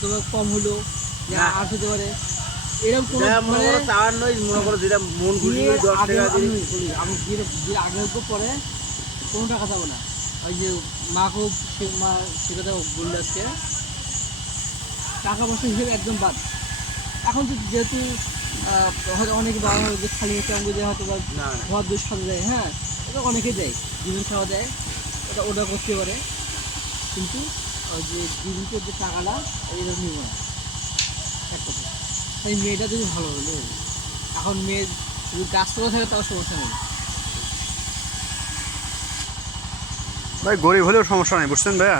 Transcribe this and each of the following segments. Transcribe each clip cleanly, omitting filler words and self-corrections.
হয়তো কম হলো আর হতে পারে এরকম কোনো মানে চাওয়ার নয় মনে করো যেটা মন খুশি 10 টাকা দিয়ে আমি যে আগে উঠবো পরে কোনো টাকা যাবো না ওই যে মাকেও মা সে কথা বললে আজকে টাকা পয়সা হিসেবে একদম বাদ এখন তো যেহেতু হয়তো অনেকে বাবা যে খালি একটা অঙ্গ দেয় হয়তো বা ঘর দুধ সাজা দেয় হ্যাঁ ওটা অনেকেই দেয় জীবন খাওয়া দেয় ওটা করতে পারে কিন্তু ওই যে জীবনকের যে টাকাটা এটা নিব না এক কথা তাই মেয়েটা যদি ভালো হলো এখন মেয়ে যদি গাছপালা থাকে তাও সমস্যা নেই ভাই গরিব হলেও সমস্যা নেই বুঝছেন ভাইয়া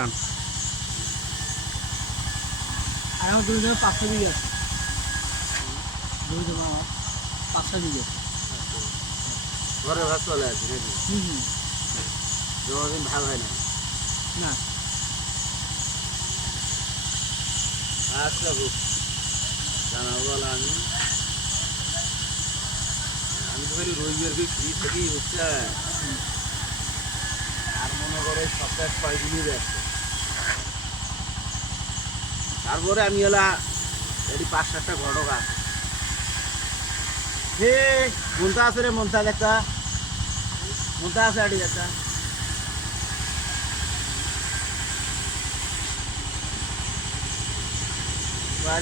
আর আমার দুই জনের 500 বিঘে আছে দুই জন আমার 500 বিঘে ঘরে ভাত চলে আছে কোনোদিন ভাগ হয় না না আচ্ছা জানাবো বলো আমি তো বলি রবিবার ফ্রি থেকেই হচ্ছে আর মনে করে সপ্তাহে 6 দিনই ব্যস্ত তারপরে আমি হলা এটি 5-7টা ঘটক আছে হে মনটা আছে রে মনটা একটা মনটা আছে আড়ি একটা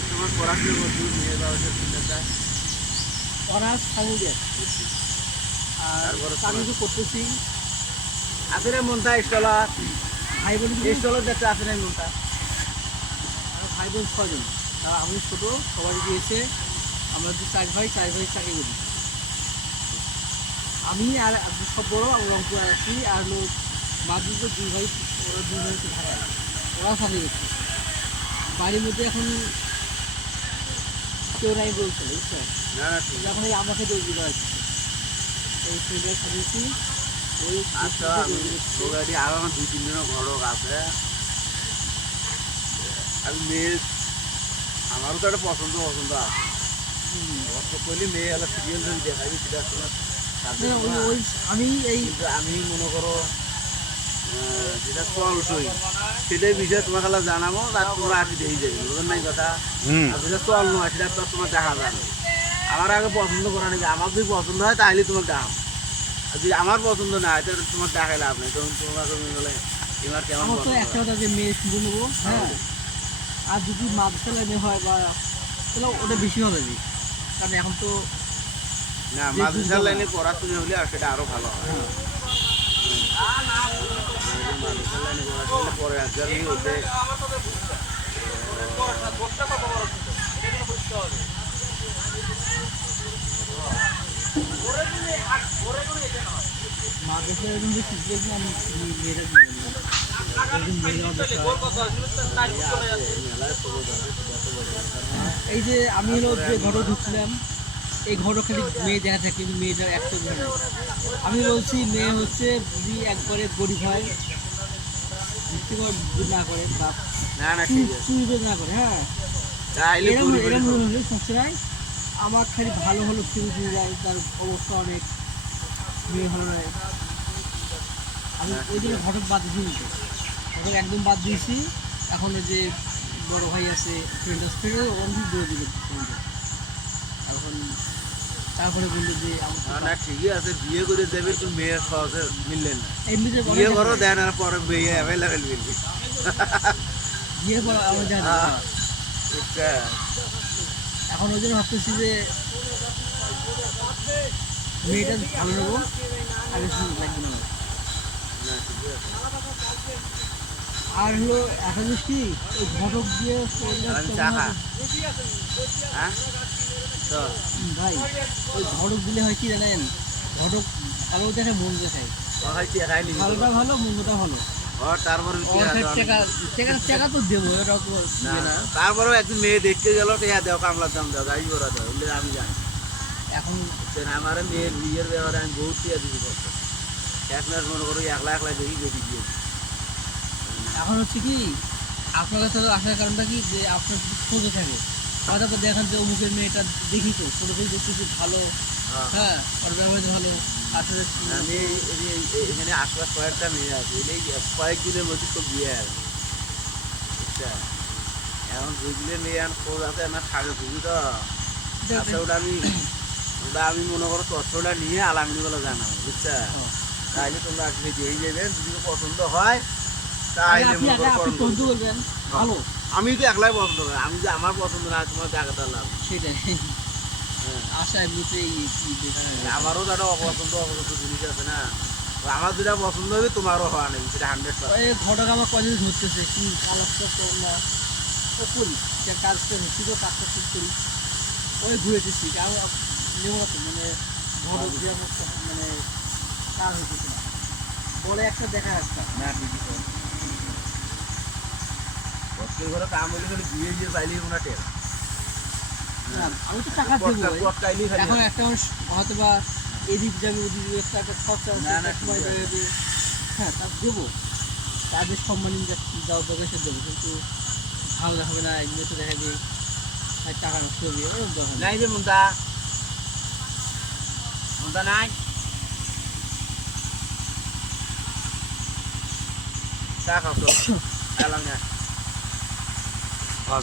তোমার পড়াশোনা করছি মেয়ে বাবা চিন্তা অনার্স ফাইনাল ইয়ার আর আমি তো করতেছি আছে রে মনটা স্টলার ভাই বোন স্টলার দেখতে আছে রে মনটা আর ভাই বোন 6 জন তারা আমি ছোট সবাই দিয়েছে আমরা যে 4 ভাই চাকরি করি আমি আর সব বড় আর রংপুর আছি আর লোক মাঝে 2 ভাই ওরা 2 ভাই ভাড়া ওরা চাকরি করছে বাড়ির মধ্যে এখন কেউ নাই বলছে বুঝছেন যখন এই আমাকে দোষ দিতে হয়েছে এই ফ্রেন্ডের সাথে ওই আচ্ছা আরো আমার 2-3 জনের ঘটক আছে আমি মেয়ে আমারও তো একটা পছন্দ আছে করলে মেয়ে এলা সিরিয়াল যদি দেখাবি সেটা আমি মনে করো যেটা চলছই সেটাই বিষয়ে তোমাকে জানাবো আর তোমরা আসি দেখে যাবে বুঝলেন নাই কথা আর যেটা চল নয় সেটা তো তোমার দেখা যাবে আমার আগে পছন্দ করা নাকি আমার যদি পছন্দ হয় তাহলে তোমাকে দেখাবো আর যদি আমার পছন্দ না হয় তাহলে তোমার দেখাই লাভ নেই তখন তোমাকে বলে এবার কেমন একটা কথা যে মেয়ে শুনে নেবো হ্যাঁ আর যদি মাদ্রাসা লাইনে হয় বা তাহলে ওটা বেশি ভালো হবে কারণ এখন তো না মাদ্রাসা লাইনে পড়াশোনা হলে আর সেটা আরো ভালো হয় মাদ্রাসা লাইনে পড়াশোনা পরে আসবে ওদের এই যে আমি হলো যে ঘটক ঢুকছিলাম এই ঘটক খালি মেয়ে দেখা থাকে কিন্তু মেয়েটার একটা মেয়ে নাই আমি বলছি মেয়ে হচ্ছে যদি একবারে গরিব হয় না করে বা চুরি না করে হ্যাঁ এরকম হলে সমস্যা নাই আমার খালি ভালো হলো চুরি চুরি যায় তার অবস্থা অনেক মেয়ে ভালো নয় আমি ওই জন্য ঘটক বাদ দিয়েছি ঘটক একদম বাদ দিয়েছি এখন যে বড় ভাই আছে ফ্রেন্ড ওখান দিয়ে দিবে এখন তারপরে বললো যে না ঠিকই আছে বিয়ে করে দেবে তো মেয়ে সহজে মিললেন না বিয়ে করো দেন আর পরে মেয়ে অ্যাভেলেবেল মিলবে বিয়ে করা আমরা জানি এখন ওই জন্য ভাবতেছি যে মেয়েটা ভালো নেবো আগে শুরু লাগবে না আর হলো একটা জিনিস কি ওই ঘটক দিয়ে ভাই ওই ঘটক দিলে হয় কি জানেন ঘটক ভালো দেখে মন দেখায় ভালোটা ভালো মন্দটা ভালো টাকা তো দেবো তারপরেও একদিন মেয়ে দেখতে গেল দেও কামলার দাম দাও গাড়ি ঘোড়া দাও আমি জানি এখন আমার মেয়ের বিয়ের ব্যাপারে আমি বহুত টিয়া দিবি করতে এক মাস মনে করো একলা দেখি বেশি দিয়েছি এখন হচ্ছে কি আপনার কাছে আসার কারণটা কি যে আপনার যদি খোঁজে থাকে হয়তো দেখেন যে অমুকের মেয়েটা দেখি তো ছোটো থেকে দেখতেছি ভালো হ্যাঁ ওর ব্যবহার ভালো আসলে আমি এখানে আশপাশ কয়েকটা মেয়ে আছে এই কয়েকদিনের মধ্যে তো বিয়ে আছে বুঝছা এখন যেগুলো নিয়ে খোঁজ আছে না থাকে বুঝি তো আচ্ছা ওটা আমি মনে করো তথ্যটা নিয়ে আলামিনগুলো জানাবো বুঝছো তাইলে তোমরা আসলে দিয়ে যাবেন যদি পছন্দ হয় তাইলে মনে করো আপনি পছন্দ করবেন ভালো আমি তো একলাই পছন্দ করি আমি যে আমার পছন্দ না তোমার জায়গাটা লাভ সেটাই আশা এমনিতেই আমারও যারা অপছন্দ জিনিস আছে না আমার যেটা পছন্দ হবে তোমারও হওয়া নেই সেটা 100%। এই ঘটনা আমার কদিন ঘুরতেছে কি কালারটা তোর না ও করি যে কাজটা হচ্ছে তো কাজটা ঠিক করি ওই ঘুরেতেছি আমি নেব না তো মানে বড় যে মানে কাজ হচ্ছে না বলে একটা দেখা একটা না ঠিকই তো বস্তুর ঘরে কাম হলে খালি দিয়ে দিয়ে চাইলেই মনে টের না, আমি তো টাকা দেবো পটকাইলেই খালি এখন একটা মানুষ হয়তো বা এদিক যাবে ওদিক যাবে একটা খরচা আছে, না, না, একটা সময় ঠিক আছে। যাবে হ্যাঁ তার দেবো তাদের সম্মান দেওয়া দরকার সে দেবো কিন্তু ভালো দেখাবে না এমনিতে দেখা যাবে আর টাকা নষ্ট হবে এরকম দরকার নেই। নাই রে মুন্তা মুন্তা নাই চা খাও তো এলাম না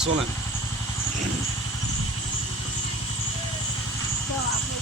চলেন তো আপনি